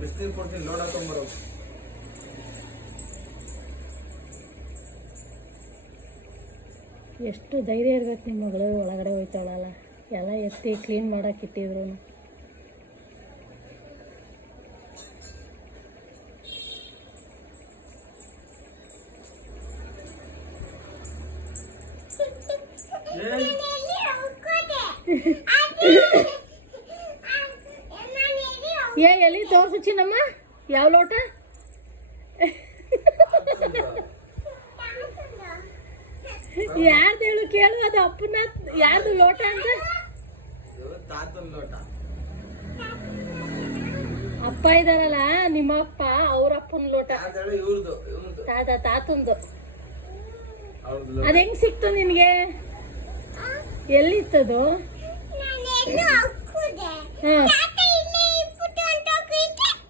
ಬಿಸಿನೀರು ಕೊಡ್ತೀನಿ ಲೋಡ್ ಹಾಕೊಂಡ್ಬರೋ. ಎಷ್ಟು ಧೈರ್ಯ ಇರ್ಬೇಕು ನಿಮ್ಮ ಮಗಳು ಒಳಗಡೆ ಹೋಯ್ತಾಳಲ್ಲ, ಎಲ್ಲ ಎತ್ತಿ ಕ್ಲೀನ್ ಮಾಡಕ್ಕೆ ಇಟ್ಟಿದ್ರು. ಎಲ್ಲಿ ತೋರ್ಸು ಚಿನ್ನಮ್ಮ, ಯಾವ ಲೋಟ? ಯಾರ್ದು ಹೇಳು ಕೇಳು, ಅದು ಅಪ್ಪನ ಯಾರ್ದು ಲೋಟ ಅಂತ? ಅಪ್ಪ ಇದಾರಲ್ಲ ನಿಮ್ಮ ಅಪ್ಪ, ಅವ್ರ ಅಪ್ಪನ ಲೋಟ. ತಾತಂದು. ಅದ ಹೆಂಗ್ ಸಿಕ್ತು ನಿನ್ಗೆ? ಎಲ್ಲಿತ್ತದು?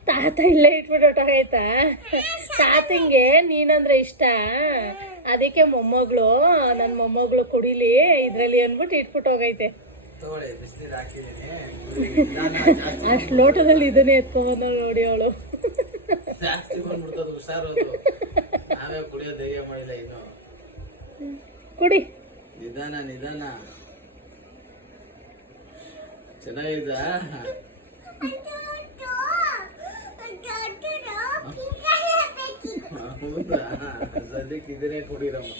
ತಾತ ಇಲ್ಲೇ ಇಟ್ಬಿಟ್ಟು ಹೊಟ್ಟೋಗೈತಾ? ತಾತಂಗೆ ನೀನಂದ್ರೆ ಇಷ್ಟ, ಅದಕ್ಕೆ ಮೊಮ್ಮಗಳು, ನನ್ನ ಮೊಮ್ಮಗಳು ಕುಡಿಲಿ ಇದ್ರಲ್ಲಿ ಅನ್ಬಿಟ್ಟು ಇಟ್ಬಿಟ್ಟು ಹೋಗೈತೆ. ಅಷ್ಟ್ ಲೋಟದಲ್ಲಿ ಇದನ್ನೇ ಎತ್ಕೊಂಡ್ ನೋಡಿ ಅವಳು. ಕುಡಿ. ನಿಧಾನ ನಿಧಾನ. ಚೆನ್ನಾಗಿದ? ಹೌದಾ? ಸದ್ಯಕ್ಕೆ ಇದನ್ನೇ ಕುಡಿರಮ್ಮ.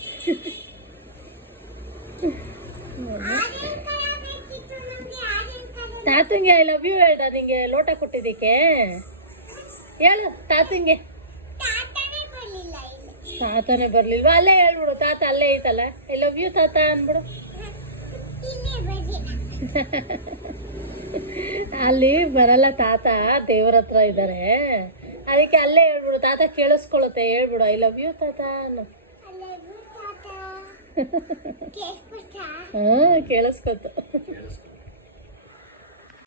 ತಾತಂಗೆ ಐ ಲವ್ ಯು ಹೇಳ್ದ ನಿಂಗೆ ಲೋಟ ಕೊಟ್ಟಿದ್ದಕ್ಕೆ? ಹೇಳು ತಾತಂಗೆ. ತಾತನೇ ಬರ್ಲಿಲ್ವಾ? ಅಲ್ಲೇ ಹೇಳ್ಬಿಡು, ತಾತ ಅಲ್ಲೇ ಐತಲ್ಲ, ಐ ಲವ್ ಯು ತಾತ ಅನ್ಬಿಡು. ಅಲ್ಲಿ ಬರಲ್ಲ ತಾತ, ದೇವ್ರ ಹತ್ರ ಇದ್ದಾರೆ, ಅದಕ್ಕೆ ಅಲ್ಲೇ ಹೇಳ್ಬಿಡು, ತಾತ ಕೇಳಿಸ್ಕೊಳುತ್ತೆ. ಹೇಳ್ಬಿಡು ಐ ಲವ್ ಯು ತಾತ ಅನ್ನು. ಹಾ ಕೇಳಿಸ್ಕೊತು.